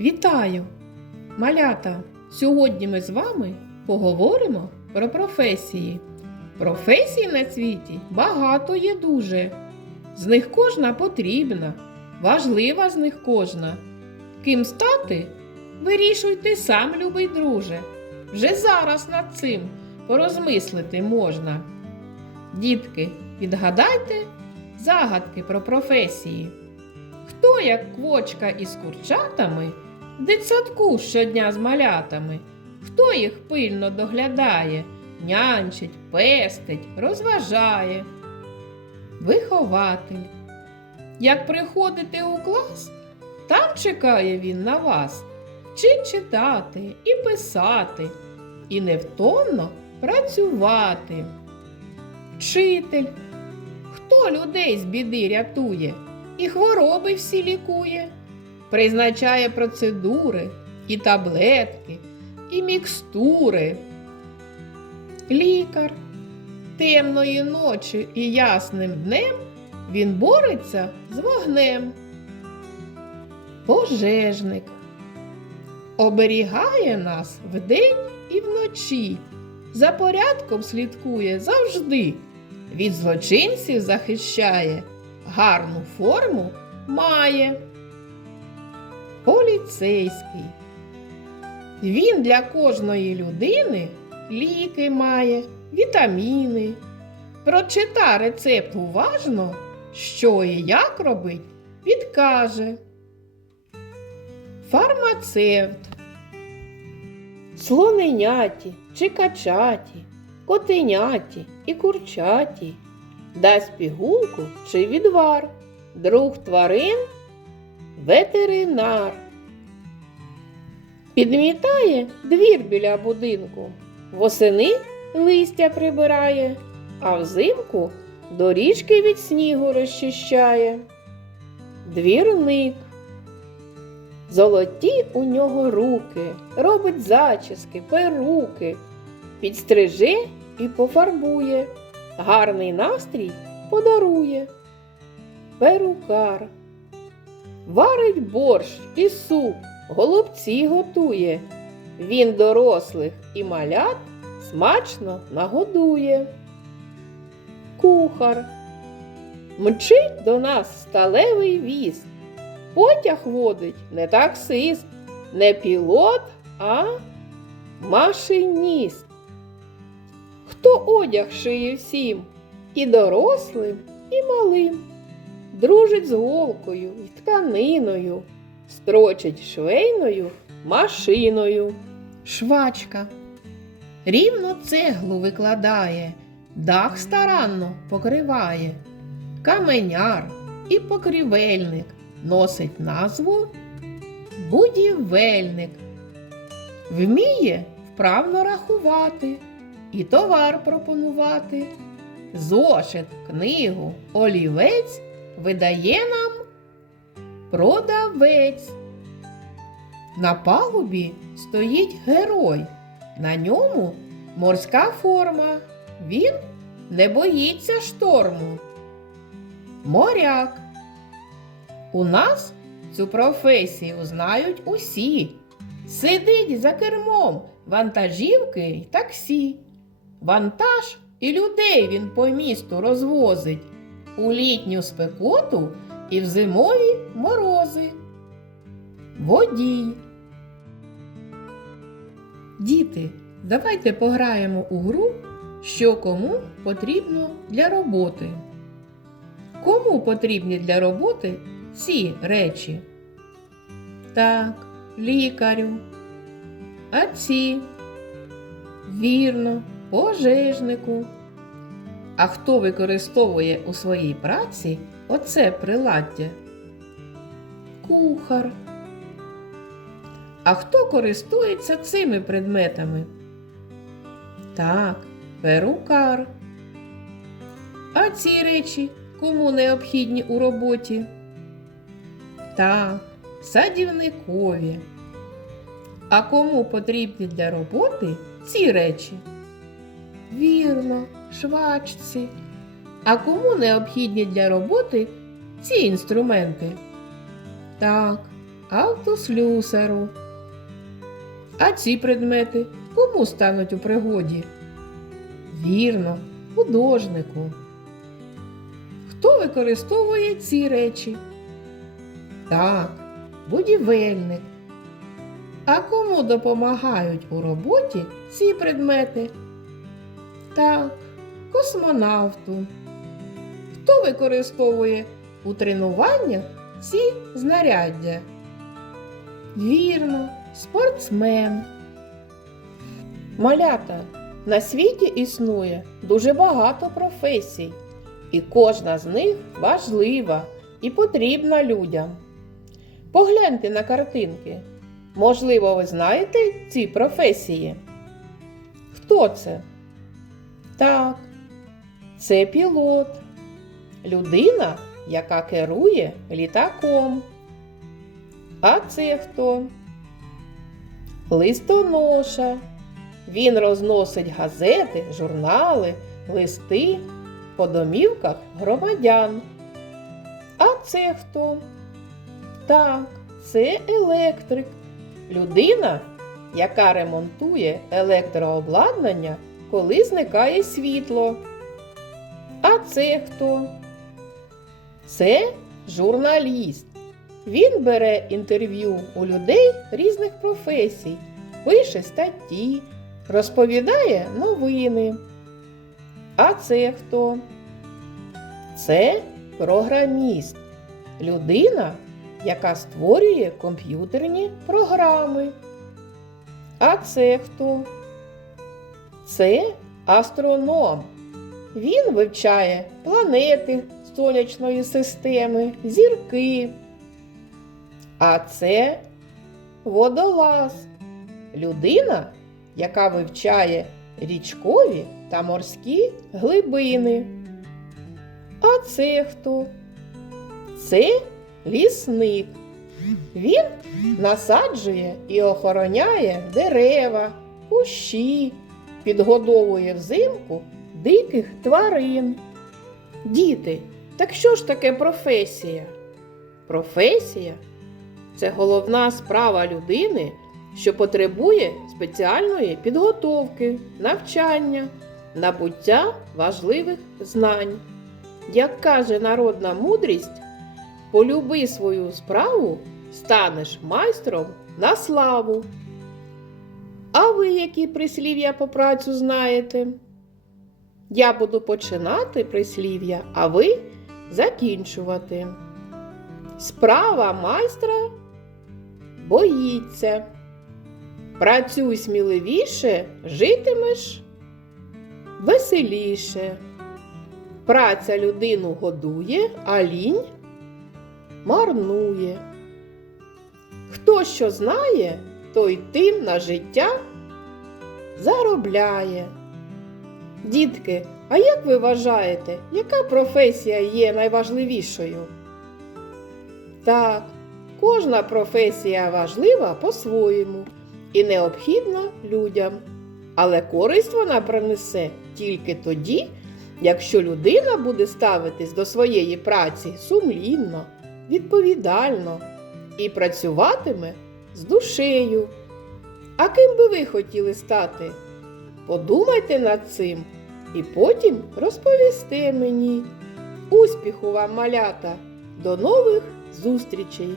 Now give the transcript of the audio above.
Вітаю! Малята! Сьогодні ми з вами поговоримо про професії. Професій на світі багато є дуже. З них кожна потрібна, важлива з них кожна. Ким стати? Вирішуй ти сам, любий друже. Вже зараз над цим порозмислити можна. Дітки, відгадайте загадки про професії. Хто, як квочка із курчатами, дитсадку щодня з малятами, хто їх пильно доглядає, нянчить, пестить, розважає? Вихователь. Як приходите у клас, там чекає він на вас, вчить читати і писати, і невтомно працювати. Вчитель. Хто людей з біди рятує? і хвороби всі лікує, призначає процедури, і таблетки, і мікстури. Лікар темної ночі і ясним днем він бореться з вогнем. Пожежник оберігає нас вдень і вночі, за порядком слідкує завжди, від злочинців захищає гарну форму має. Поліцейський. Він для кожної людини ліки має, вітаміни. Прочита рецепт уважно, що і як робить, підкаже. Фармацевт. Слоненяті чи качаті, котеняті і курчаті дасть пігулку чи відвар, друг тварин ветеринар. Підмітає двір біля будинку, восени листя прибирає, а взимку доріжки від снігу розчищає. Двірник. Золоті у нього руки, робить зачіски, перуки, підстриже і пофарбує гарний настрій подарує. Перукар варить борщ і суп, голубці готує. Він дорослих і малят смачно нагодує. Кухар мчить до нас сталевий віз. Потяг водить не таксист, не пілот, а машиніст. Хто одяг шиє всім, і дорослим, і малим, дружить з голкою і тканиною, строчить швейною машиною. Швачка рівно цеглу викладає, дах старанно покриває, каменяр і покрівельник носить назву будівельник. Вміє вправно рахувати і товар пропонувати. Зошит, книгу, олівець видає нам продавець. На палубі стоїть герой. На ньому морська форма. Він не боїться шторму. Моряк. У нас цю професію знають усі. Сидить за кермом вантажівки й таксі. Вантаж і людей він по місту розвозить у літню спекоту і в зимові морози. Водій. Діти, давайте пограємо у гру, що кому потрібно для роботи. Кому потрібні для роботи ці речі? Так, лікарю. А ці? Вірно, пожежнику. А хто використовує у своїй праці оце приладдя? Кухар. А хто користується цими предметами? Так, перукар. А ці речі кому необхідні у роботі? Так, садівникові. А кому потрібні для роботи ці речі? Вірно, швачці. А кому необхідні для роботи ці інструменти? Так, автослюсару. А ці предмети кому стануть у пригоді? Вірно, художнику. Хто використовує ці речі? Так, будівельник. А кому допомагають у роботі ці предмети? Так, космонавту. Хто використовує у тренуваннях ці знаряддя? Вірно, спортсмен. Малята, на світі існує дуже багато професій, і кожна з них важлива і потрібна людям. Погляньте на картинки. Можливо, ви знаєте ці професії? Хто це? Так, це пілот, людина, яка керує літаком. А це хто? Листоноша. Він розносить газети, журнали, листи по домівках громадян. А це хто? Так, це електрик. Людина, яка ремонтує електрообладнання, коли зникає світло. А це хто? Це журналіст. Він бере інтерв'ю у людей різних професій, пише статті, розповідає новини. А це хто? Це програміст. Людина, яка створює комп'ютерні програми. А це хто? Це астроном. Він вивчає планети сонячної системи, зірки. А це водолаз. Людина, яка вивчає річкові та морські глибини. А це хто? Це лісник. Він насаджує і охороняє дерева, кущі, підгодовує взимку диких тварин. Діти, так що ж таке професія? Професія це головна справа людини, що потребує спеціальної підготовки, навчання, набуття важливих знань. Як каже народна мудрість, полюби свою справу, станеш майстром на славу. А ви які прислів'я по працю знаєте? Я буду починати прислів'я, а ви закінчувати. Справа майстра боїться. Працюй сміливіше, житимеш веселіше. Праця людину годує, а лінь марнує. Хто що знає, той тим на життя заробляє. Дітки, а як ви вважаєте, яка професія є найважливішою? Так, кожна професія важлива по-своєму і необхідна людям. Але користь вона принесе тільки тоді, якщо людина буде ставитись до своєї праці сумлінно, відповідально і працюватиме з душею. А ким би ви хотіли стати? Подумайте над цим і потім розповісте мені. Успіху вам, малята! До нових зустрічей!